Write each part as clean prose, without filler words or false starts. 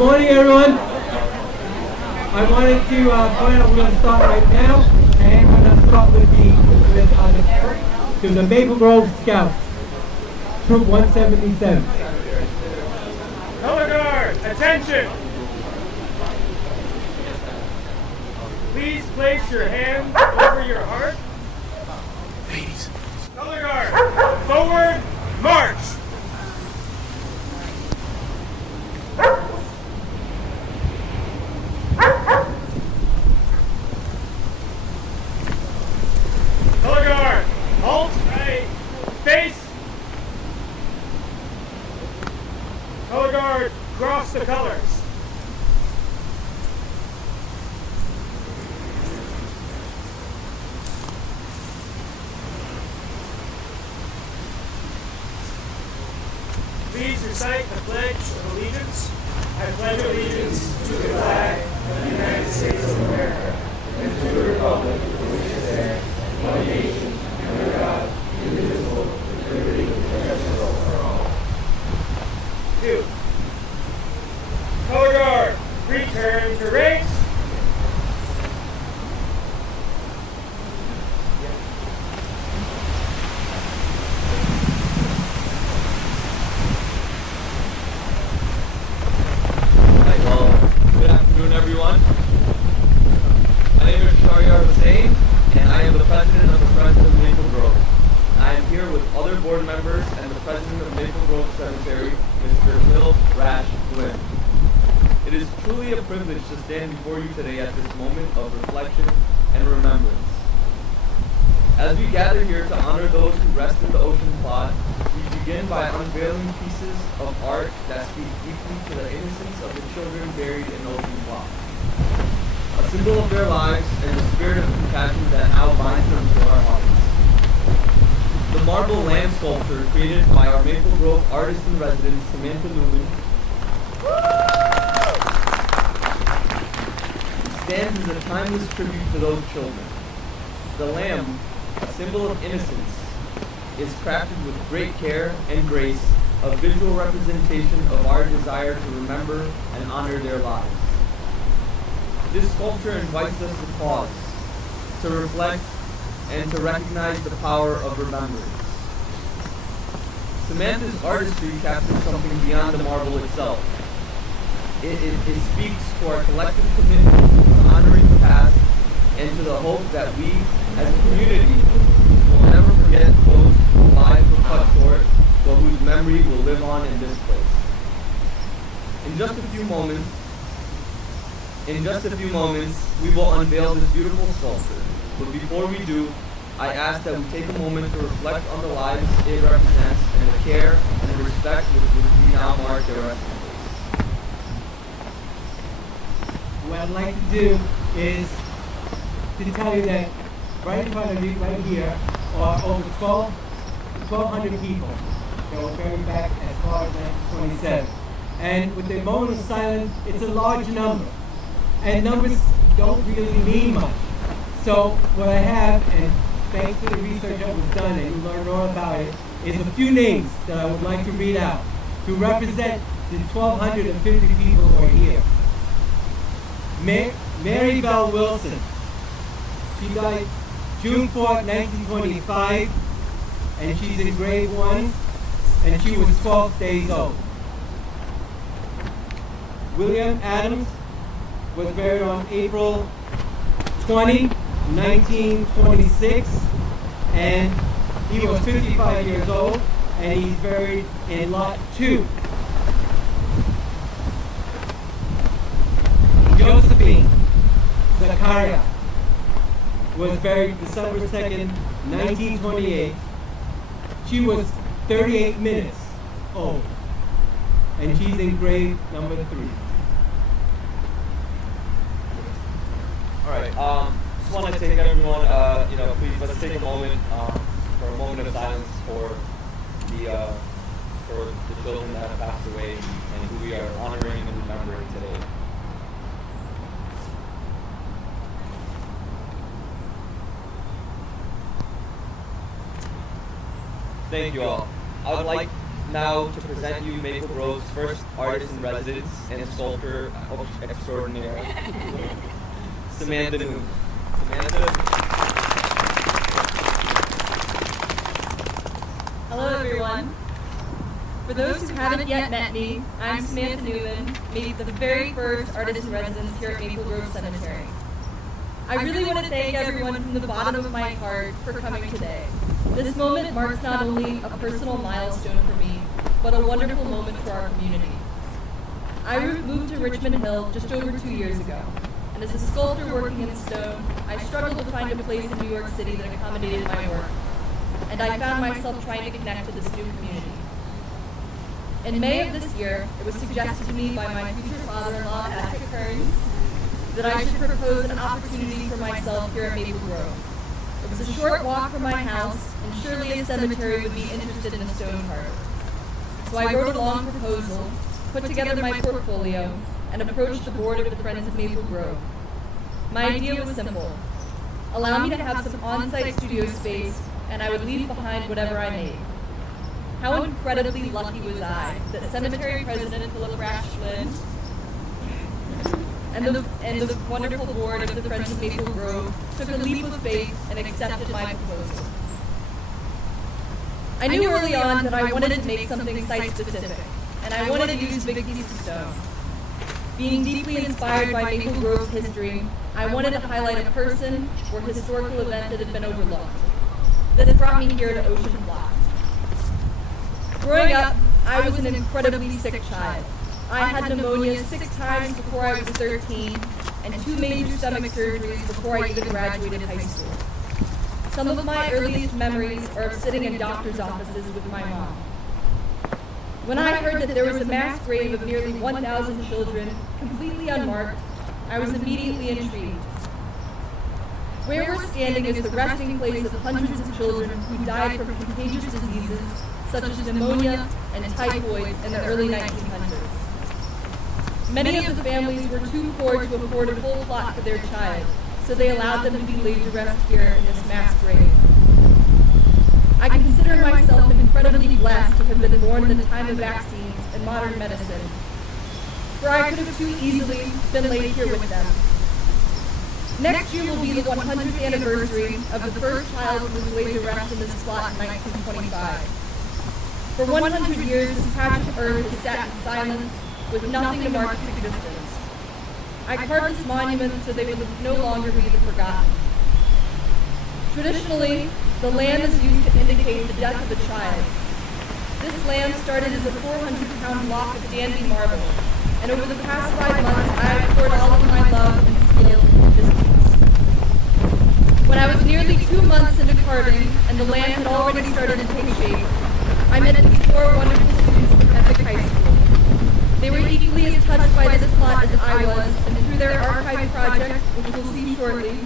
morning, everyone. I wanted to point out we're going to start right now, and we're going to start with the Maple Grove Scouts, Troop 177. Color guard, attention! Please place your hand over your heart. Ladies. Color guard, forward, march! Color guard, halt, right, face. Color guard, cross the colors. Please recite the Pledge of Allegiance. I pledge allegiance to the flag of the United States of America and to the republic for which it stands, one nation, under God, indivisible, with liberty and justice for all. 2. Color guard, return to ranks. Good afternoon, everyone. My name is Sharyar Hussain, and I am the president of the Friends of Maple Grove. I am here with other board members and the president of Maple Grove Cemetery, Mr. Phil Rash Gwynn. It is truly a privilege to stand before you today at this moment of reflection and remembrance. As we gather here to honor those who rest in the ocean plot, we begin by unveiling pieces of art that speak deeply to the innocence of the children buried in ocean plot. A symbol of their lives and the spirit of compassion that now binds them to our hearts. The marble land sculpture created by our Maple Grove artist in residence, Samantha Newman, stands as a timeless tribute to those children. The lamb, a symbol of innocence, is crafted with great care and grace, a visual representation of our desire to remember and honor their lives. This sculpture invites us to pause, to reflect, and to recognize the power of remembrance. Samantha's artistry captures something beyond the marble itself. It speaks to our collective commitment to honoring the past and to the hope that we, as a community, will never forget those whose lives were cut short, but whose memory will live on in this place. In just a few moments, we will unveil this beautiful sculpture. But before we do, I ask that we take a moment to reflect on the lives it represents and the care and the respect with which we now mark their resting place. What I'd like to do is to tell you that right in front of you, right here, are over 1,200 people that were buried back as far as 1927. And with the moment of silence, it's a large number. And numbers don't really mean much. So what I have, and thanks to the research that was done, and you learned all about it, is a few names that I would like to read out to represent the 1,250 people who are here. Mary Bell Wilson. She died June 4th, 1925, and she's in grade 1, and she was 12 days old. William Adams was buried on April 20, 1926, and he was 55 years old, and he's buried in Lot 2. Josephine Zakaria was buried December 2nd, 1928. She was 38 minutes old, and she's in grade number 3. All right. Just want to take everyone. Please let's take a moment for a moment of silence for the children that have passed away and who we are honoring and remembering today. Thank you all. I would like now to present you Maple Grove's first artist in residence and sculptor extraordinaire, Samantha Noon. Samantha. Hello everyone. For those who haven't yet met me, I'm Samantha Newman, maybe the very first artist in residence here at Maple Grove Cemetery. I really want to thank everyone from the bottom of my heart for coming today. This moment marks not only a personal milestone for me, but a wonderful moment for our community. I moved to Richmond Hill just over 2 years ago, and as a sculptor working in stone, I struggled to find a place in New York City that accommodated my work, and I found myself trying to connect to this new community. In May of this year, it was suggested to me by my future father-in-law, Patrick Kearns, that I should propose an opportunity for myself here at Maple Grove. It was a short walk from my house, and surely a cemetery would be interested in a stone carver. So I wrote a long proposal, put together my portfolio, and approached the board of the Friends of Maple Grove. My idea was simple. Allow me to have some on-site studio space, and I would leave behind whatever I made. How incredibly lucky was I that Cemetery President Philip Rashland and the wonderful board of the Friends of Maple Grove took a leap of faith and accepted my proposal. I knew early on that I wanted to make something site-specific, and I wanted to use a big piece of stone. Being deeply inspired by Maple Grove's history, I wanted to highlight a person or historical event that had been overlooked. This brought me here to Ocean Bluff. Growing up, I was an incredibly sick child. I had pneumonia 6 times before I was 13, and 2 major stomach surgeries before I even graduated high school. Some of my earliest memories are of sitting in doctor's offices with my mom. When I heard that there was a mass grave of nearly 1,000 children, completely unmarked, I was immediately intrigued. Where we're standing is the resting place of hundreds of children who died from contagious diseases such as pneumonia and typhoid in the early 1900s. Many of the families were too poor to afford a full plot for their child, so they allowed them to be laid to rest here in this mass grave. I consider myself incredibly blessed to have been born in the time of vaccines and modern medicine, for I could have too easily been laid here with them. Next year will be the 100th anniversary of the first child who was laid to rest in this plot in 1925. For 100 years, this tragic earth has sat in silence with nothing to mark its existence. I carved this monument so they would no longer be the forgotten. Traditionally, the land is used to indicate the death of a child. This land started as a 400-pound block of dandy marble, and over the past 5 months, I have poured all of my love and skill into this piece. When I was nearly 2 months into carving, and the land had already started to take shape, I met these 4 wonderful students from Epic High School. They were equally as touched by this plot as I was, and through their archive project, which we'll see shortly,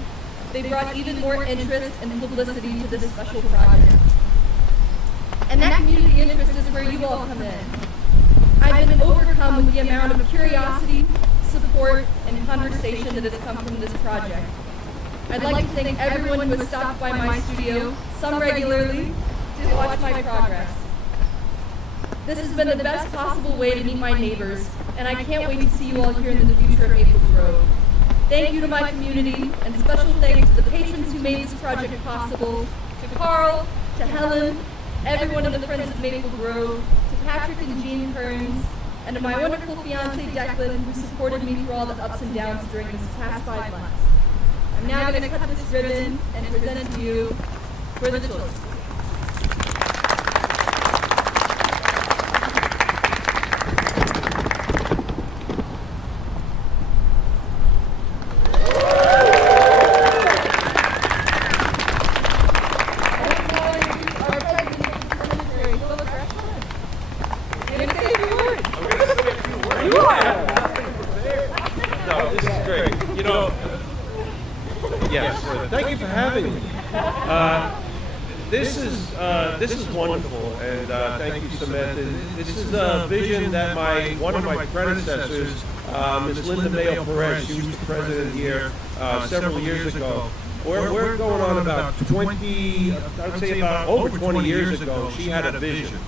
they brought even more interest and publicity to this special project. And that community interest is where you all come in. I've been overcome with the amount of curiosity, support, and conversation that has come from this project. I'd like to thank everyone who has stopped by my studio, some regularly, to watch my progress. This has been the best possible way to meet my neighbors, and I can't wait to see you all here in the future at Maple Grove. Thank you to my community, and special thanks to the patrons who made this project possible, to Carl, to Helen, everyone in the Friends of Maple Grove, to Patrick and Jean Kearns, and to my wonderful fiancé Declan, who supported me through all the ups and downs during this past 5 months. I'm now going to cut this ribbon and present it to you for the children. Thank you for having me. This is wonderful, and thank you, Samantha. This is a vision that one of my predecessors, Ms. Linda Mayo Perez, she was the president here several years ago. We're going on about 20, I would say about over 20 years ago, she had a vision.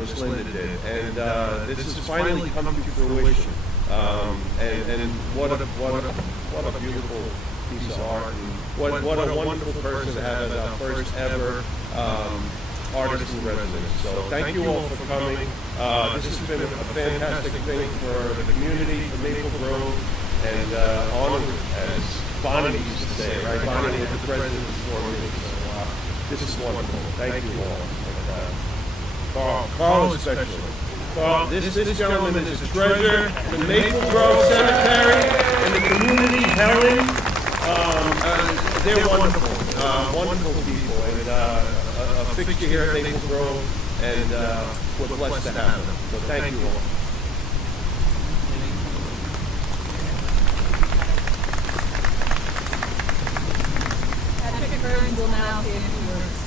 Miss Linda did. And this has finally come to fruition. And what a beautiful piece of art, and what a wonderful person to have as our first ever artist in residence. So thank you all for coming. This has been a fantastic thing for the community, for Maple Grove, and honored, as Bonnie used to say, right? Bonnie is the president before me. So this is wonderful. Thank you all. And, Carl especially. Carl, this gentleman is a treasure. The Maple Grove Cemetery and the community, Helen, they're wonderful, wonderful people, and a fixture here at Maple Grove, and we're blessed to have them. So thank you all. Patrick Burns will now say a few words.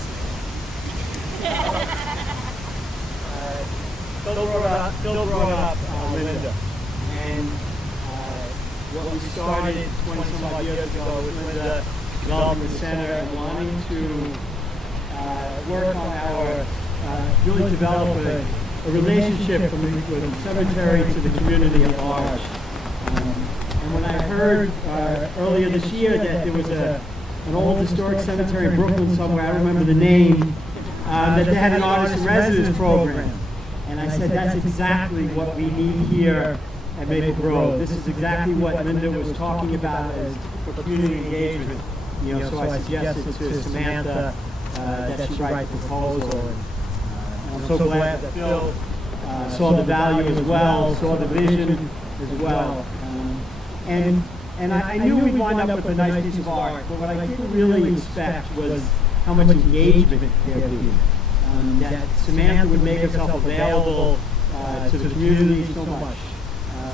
Bill brought up Linda, and what we started 20 some odd years ago with Linda Development Center and wanting to work on our, really develop a relationship from the cemetery to the community at large. And when I heard earlier this year that there was an old historic cemetery in Brooklyn somewhere, I don't remember the name, that they had an artist in residence program. And I said, that's exactly what we need here at Maple Grove. This is exactly what Linda was talking about as for community engagement. You know, so I suggested to Samantha that she write the proposal. And I'm so glad that Phil saw the value as well, saw the vision as well. And I knew we'd wind up with a nice piece of art, but what I didn't really expect was how much engagement there'd be. That Samantha would make herself available to the community so much,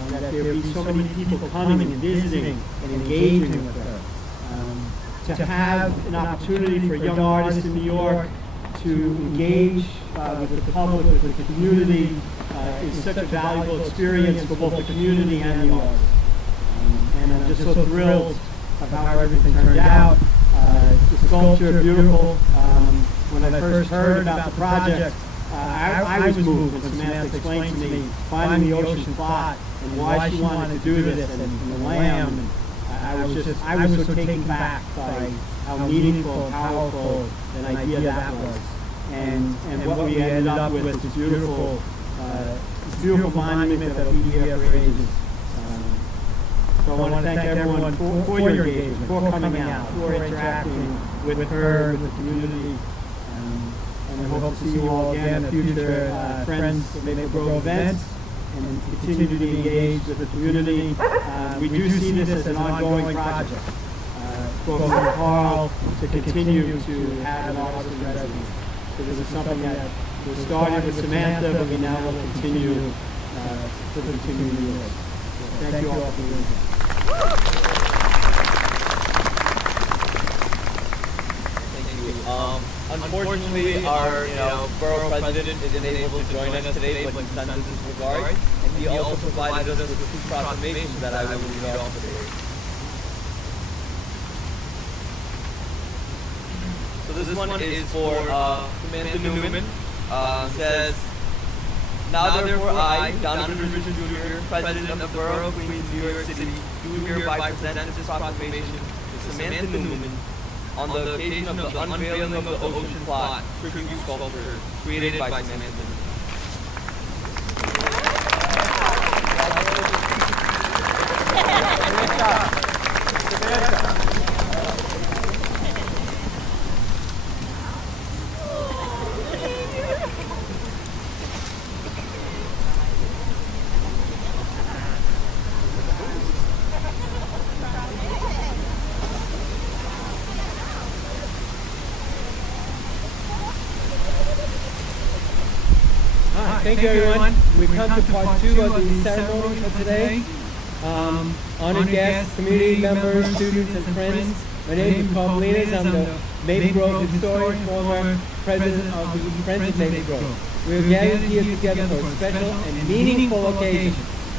that there would be so many people coming and visiting and engaging with her. To have an opportunity for a young artist in New York to engage with the public, with the community, is such a valuable experience for both the community and the artist. And I'm just so thrilled of how everything turned out. The sculpture, beautiful. When I first heard about the project, I was moved when Samantha explained to me finding the ocean plot and why she wanted to do this and the lamb. And I was so taken back by how meaningful and powerful an idea that was. And what we ended up with is this beautiful monument that will be here for ages. So I want to thank everyone for your engagement, for coming out, for interacting with her, with the community. And I hope to see you all again at future Friends of Maple Grove events and continue to be engaged with the community. We do see this as an ongoing project. Both with Carl to continue to have an artist in residence. So this is something that was started with Samantha, but we now will continue to continue to do it. So thank you all for doing this. Unfortunately, our borough president isn't able to join us today, but he sent us his regards, and he also provided us with 2 proclamations that I will read off today. So this one is for Samantha Newman. Says, now therefore I, Donovan Richard Jr., President of the Borough of Queens, New York City, do hereby present this proclamation to Samantha Newman on the occasion of the unveiling of the ocean plot tribute sculpture created by Samantha. Thank you, everyone. We've come to part 2 of the ceremony for today. Honored guests, community members, students, and friends. My name is Carl Belinas. I'm the Maple Grove historian, former president of the Friends of Maple Grove. We are gathered here together for a special and meaningful occasion,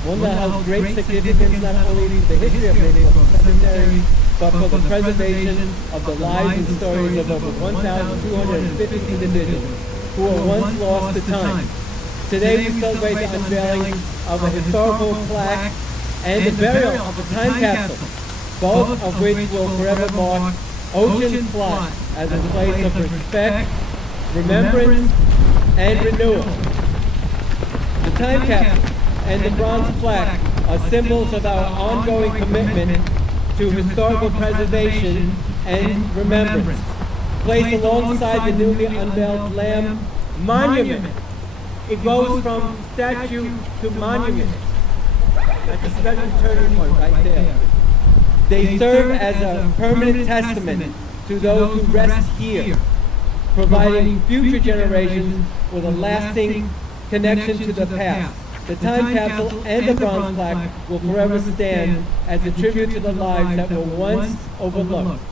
one that holds great significance not only to the history of Maple Grove Cemetery, but for the preservation of the lives and stories of over 1,250 individuals who were once lost to time. Today we celebrate the unveiling of a historical plaque and the burial of a time capsule, both of which will forever mark Ocean's plot as a place of respect, remembrance, and renewal. The time capsule and the bronze plaque are symbols of our ongoing commitment to historical preservation and remembrance. Placed alongside the newly unveiled Lamb Monument. It goes from statue to monument. That's a special turning point right there. They serve as a permanent testament to those who rest here, providing future generations with a lasting connection to the past. The time capsule and the bronze plaque will forever stand as a tribute to the lives that were once overlooked,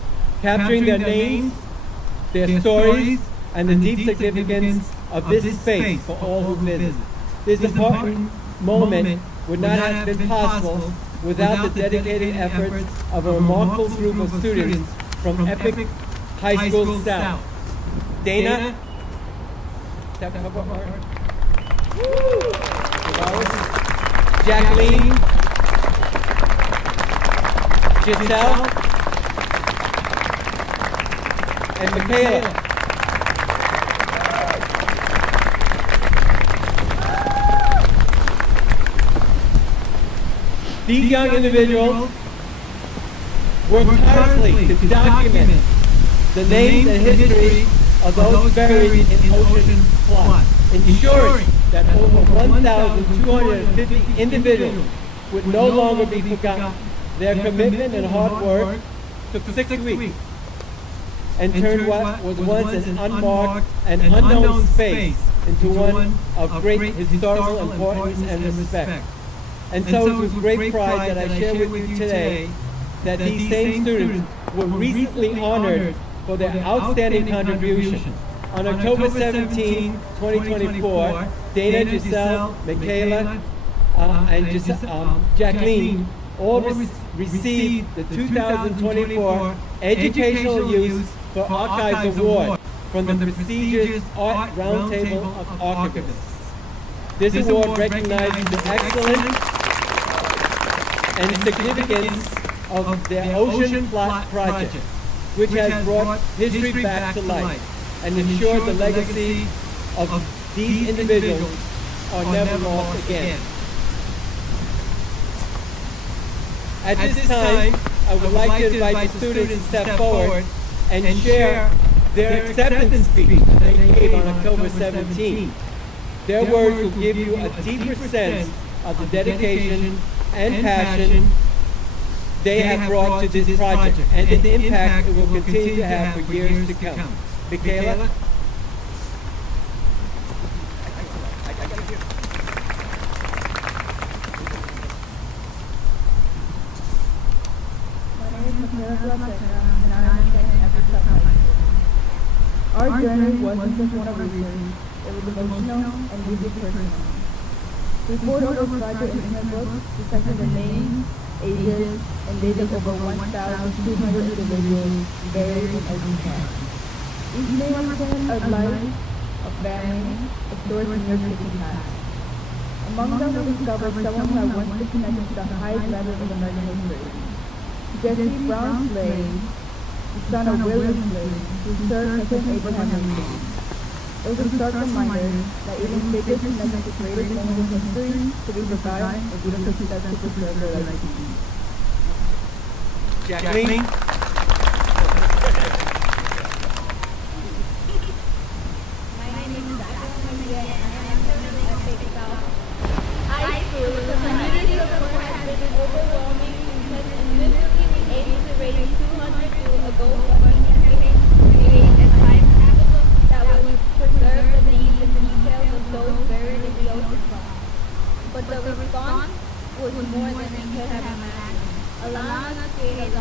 capturing their names, their stories, and the deep significance of this space for all who visit. This important moment would not have been possible without the dedicated efforts of a remarkable group of students from Epic High School South. Dana, Jacqueline, Giselle, and Michaela. These young individuals work tirelessly to document the names and history of those buried in Ocean's plot, ensuring that over 1,250 individuals would no longer be forgotten. Their commitment and hard work took 6 weeks and turned what was once an unmarked and unknown space into one of great historical importance and respect. And so it's with great pride that I share with you today that these same students were recently honored for their outstanding contribution. On October 17, 2024, Dana, Giselle, Michaela, and Jacqueline all received the 2024 Educational Use for Archives Award from the prestigious Art Roundtable of Archivists. This award recognizes the excellence and significance of their Ocean Plot project, which has brought history back to life and ensured the legacy of these individuals are never lost again. At this time, I would like to invite the students to step forward and share their acceptance speech that they gave on October 17. Their words will give you a deeper sense of the dedication and passion they have brought to this project and the impact it will continue to have for years to come. Michaela? Our journey wasn't just one of research, it was emotional and deeply personal. We poured over project in her books, reflecting the names, ages, and dates of over 1,200 individuals buried in Ocean Park. Each name represents a life, a family, a story from your distant past. Among them we discovered someone who had once been connected to the highest level of American history. Jesse Brown Slade, the son of William Slade, who served President Abraham Lincoln. It was a stark reminder that even biggest connected to greatest moments in history to be forgotten if we don't take steps to preserve their legacy. Jacqueline? My name is Maria and I am from Epic South High School. The community support has been overwhelming because initially we aimed to raise 200 to a GoFundMe campaign to create a time capsule that would preserve the names and details of those buried in the ocean spot. But the response was more than we could have imagined, allowing us to create a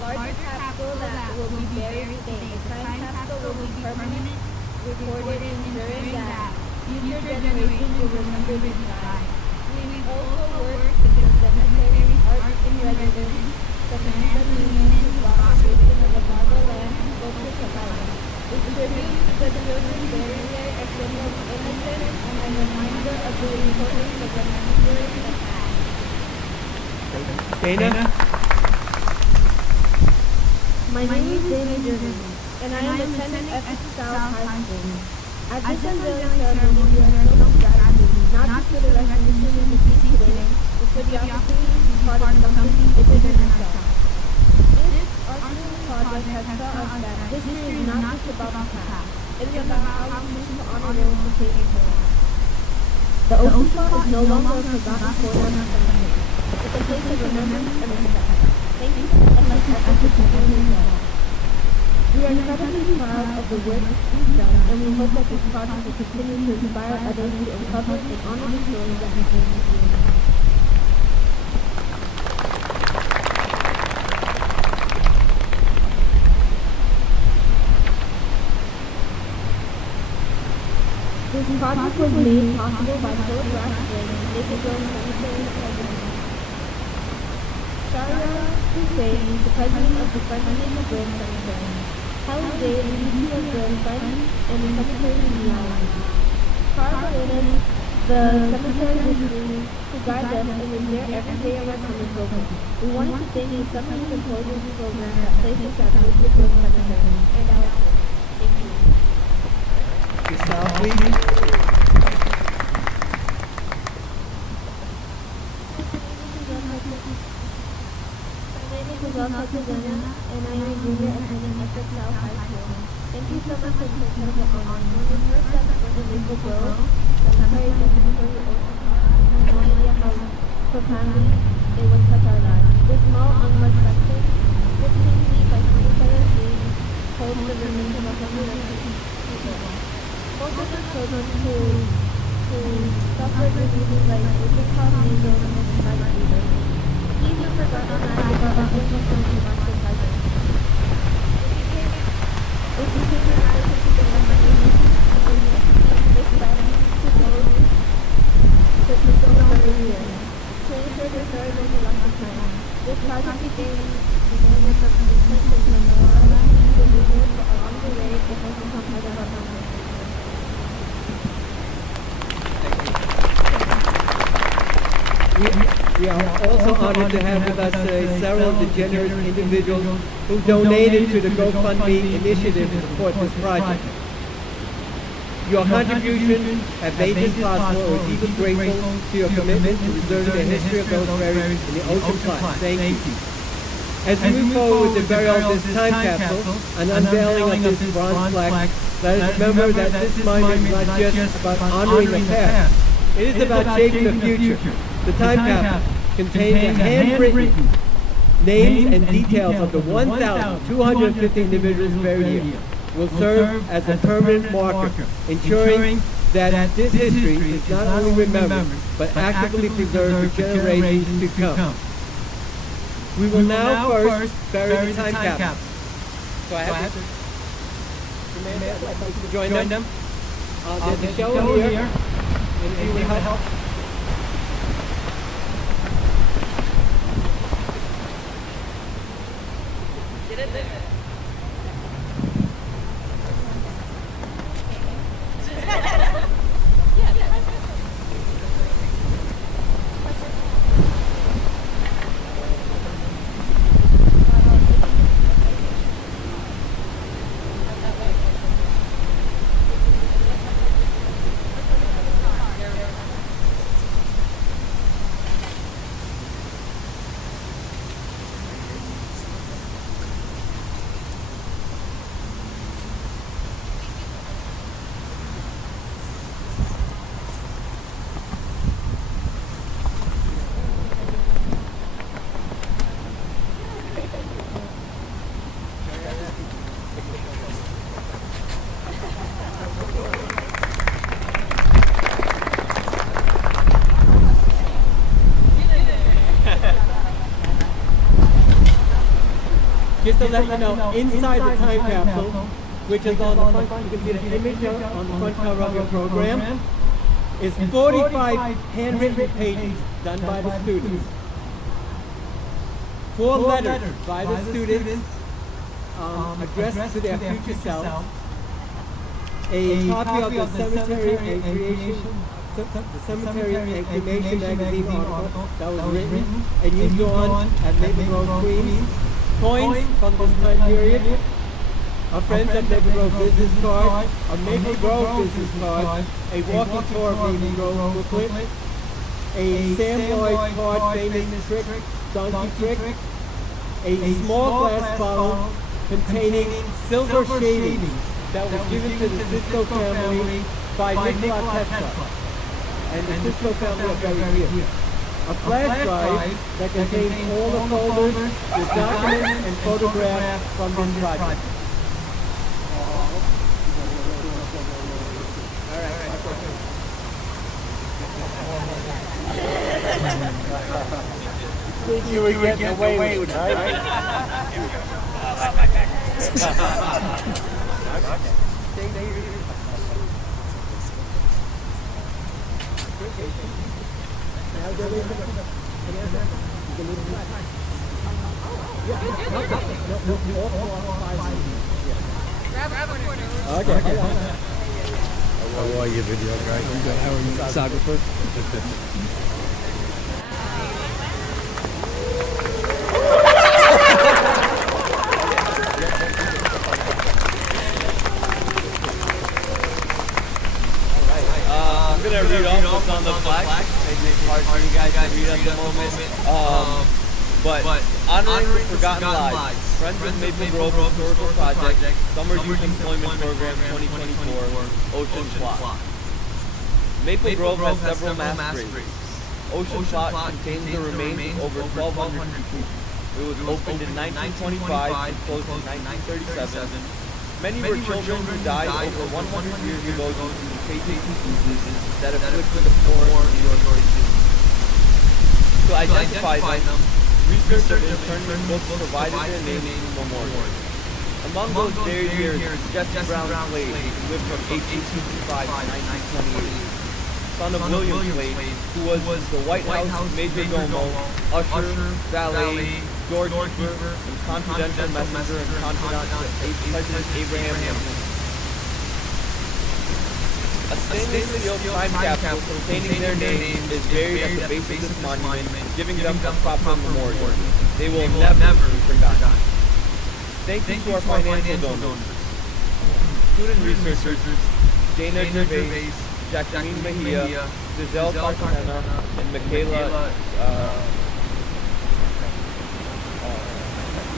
larger capsule that will be buried today. The time capsule will be permanent, recorded, ensuring that future generations will remember this time. We also worked with the cemetery arts in residence, the Union, rock tradition of the Marble Land, and sculptures about it. Its tribute to the children buried here a symbol of innocence and a reminder of the importance of remembering the past. Dana? My name is Dana Germany, and I am attending FMG South High School. At this unveiling ceremony, we are filled with gratitude, not just for the recognition we receive today, but for the opportunity to be part of something bigger than ourselves. This art project has taught us that history is not just about the past. It is about how we choose to honor those who came before us. The ocean spot is no longer a forgotten corner of cemetery. It's a place of remembrance and respect. Thank you and let's effort to continue well. We are incredibly proud of the work we've done, and we hope that this project will continue to inspire others to uncover and honor the stories that we came to see. This project was made possible by Philip Rathbone, Maple Grove Cemetery President. Shahriar Hussain, the president of the Friends of Maple Grove Cemetery. Helen Day, the VP of the Friends and the Cemetery Liaison. Carl Salinas, the cemetery history, who guides us and is there every day of our summer program. We wanted to thank the summer youth employees program that placed us at Maple Grove Cemetery and our school. Thank you. Yourself, please. And I am a junior attending FMG South High School. Thank you so much for this incredible honor. When we first stepped into Maple Grove Cemetery, the cemetery ocean park, we had no idea how profoundly it would touch our lives. This small, unmarked section, 15 feet by 27 feet, holds the remains of 150 people. Most of the children who suffered diseases like lupus, measles, and spina fever. Even forgotten lives about our own children who lost their cousins. It became an attitude to the imagination and the respect to those to people every year. To ensure the story of the lost time. This project became the moment of commitment and memorializing the movement along the way to help become part of our family. We are also honored to have with us several of the generous individuals who donated to the GoFundMe initiative to support this project. Your contributions have made this possible, and we're deeply grateful to your commitment to preserving the history of those buried in the ocean plot. Thank you. As we move forward with the burial of this time capsule and unveiling of this bronze plaque, let us remember that this monument is not just about honoring the past, it is about shaping the future. The time capsule contains the handwritten names and details of the 1,250 individuals buried here. Will serve as a permanent marker, ensuring that this history is not only remembered, but actively preserved for generations to come. We will now first bury the time capsule. So I have to join them. There's a show here, and if you would help. Just to let you know, inside the time capsule, which is on the front, you can see the image on the front cover of your program, is 45 handwritten pages done by the students. 4 letters by the students addressed to their future self, a copy of the Cemetery and Creation, the Cemetery and Cremation magazine article that was written and used on at Maple Grove, Queens, coins from this time period, a Friends of Maple Grove business card, a Maple Grove business card, a walking tour of Maple Grove booklet, a Sam Lloyd card famous trick, donkey trick, a small glass bottle containing silver shavings that was given to the Cisco family by Nikola Tesla. And the Cisco family are buried here. A flash drive that contains all the folders with documents and photographs from this project. You were getting away with it, right? Okay. How are you, video guy? I'm good. How are you, photographer? I'm gonna read off what's on the plaque. Maybe it's hard for you guys to read at the moment. But honoring the forgotten lives, Friends of Maple Grove Historical Project, Summer Youth Employment Program 2024, Ocean Plot. Maple Grove has several mass graves. Ocean Plot contains the remains of over 1,200 people. It was opened in 1925 and closed in 1937. Many were children who died over 100 years ago due to mutations diseases that afflicted the poor in New York City. To identify them, researchers and internment books provided their names in memorial. Among those buried here is Jesse Brown Slade, who lived from 1865 to 1928. Son of William Slade, who was the White House Major Domo, usher, valet, doorkeeper, and confidential messenger and confidant to President Abraham Lincoln. A stainless steel time capsule containing their name is buried at the base of this monument, giving them a proper memorial. They will never be forgotten. Thank you to our financial donors, student researchers, Dana Gervais, Jacqueline Mejia, Giselle Cartagena, and Michaela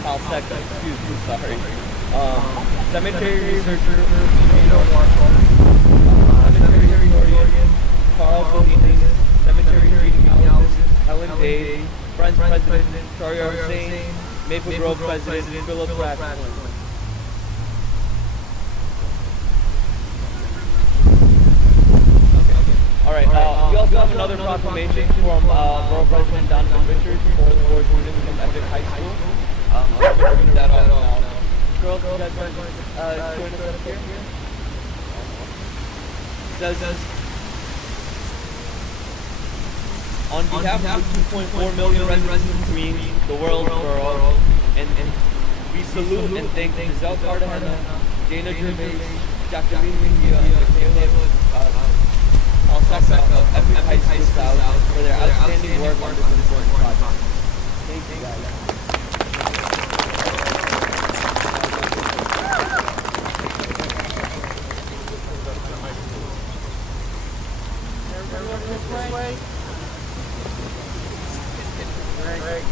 Alseca, excuse me, sorry. Cemetery researcher, Vito Marshall, cemetery historian, Carl Bonines, cemetery genealogist, Helen Day, Friends President, Shahryar Hussain, Maple Grove President, Philip Ratcliffe. Alright, we also have another proclamation from Borough President Donovan Richards for the 4 students from Epic High School. We're going to read that off now. Girls, you guys want to join us up here? It says, on behalf of the 2.4 million residents of Queens, the world borough, and we salute and thank Giselle Cartagena, Dana Gervais, Jacqueline Mejia, and Michaela Alseca of Epic High School South for their outstanding work on this important project. Thank you guys. This way. Great.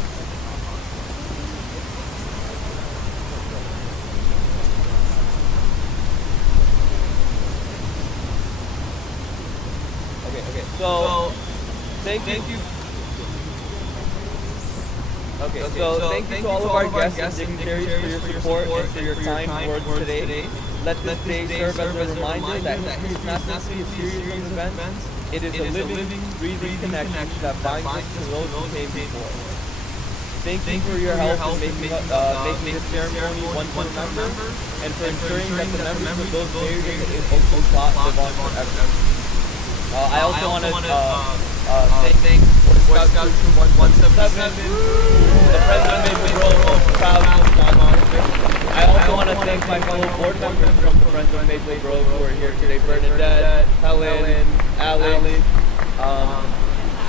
Okay. So thank you. Okay, so thank you to all of our guests and dignitaries for your support and for your kind words today. Let this day serve as a reminder that history is not simply a series of events. It is a living, breathing connection that binds us to those who came before. Thank you for your help in making this ceremony one to remember, and for ensuring that the memories of those buried in the Ocean Plot live on forever. I also want to thank Boy Scout Troop 177, the President of Maple Grove, proud I also want to thank my fellow board members from friends of Maple Grove who are here today. Bernadette, Helen, Alex,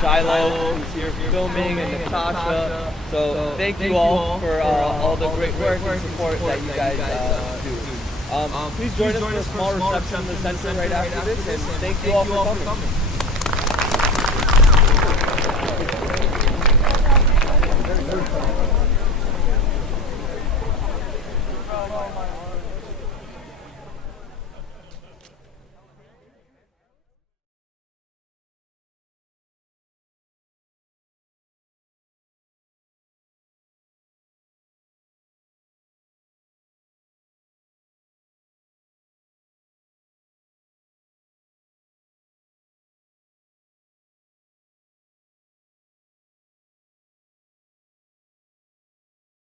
Shiloh, who's here filming, and Natasha. So thank you all for all the great work and support that you guys do. Please join us for a small reception in the center right after this, and thank you all for coming.